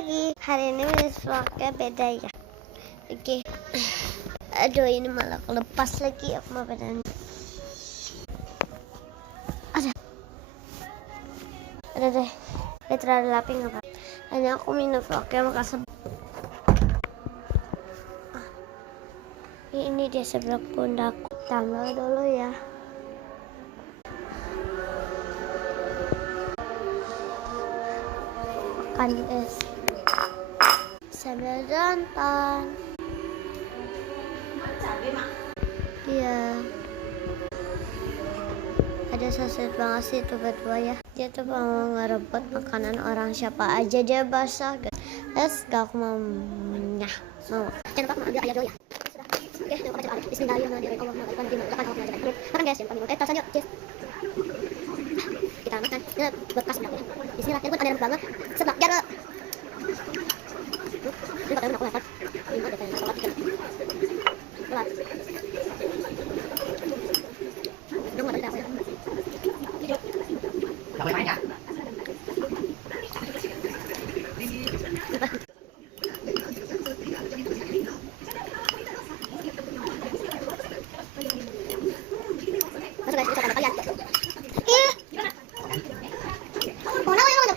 lagi. Hari ini vlognya beda ya. Oke. Aduh, ini malah lepas lagi aku mau bedanya. Ada deh. Terlalu laping apa? Hanya aku minum vlognya makasih. Ini dia sebelah pundakku. Tanggal dulu ya. Makan guys. Sambil nonton. Iya. Ada saset banget sih tuh berdua ya. Dia tuh mau ngerebut makanan orang siapa aja dia basah guys. Let's go, aku mau nyah. Mau. Jangan lupa ambil air dulu ya. Oke, jangan lupa baca doa. Bismillahirrahmanirrahim. Makan guys, jangan lupa minum. Tasan yuk, cheers. Kita makan. Bekas belakangnya. Bismillah, jangan lupa ada yang banget. Sebelah, jarang. Ini bakal aku lapar. Ini ada yang lapar. Lapar. Belum ada apa ya. Boleh main ya? Masuk guys, kita kalian. Ih. Mana yang ada?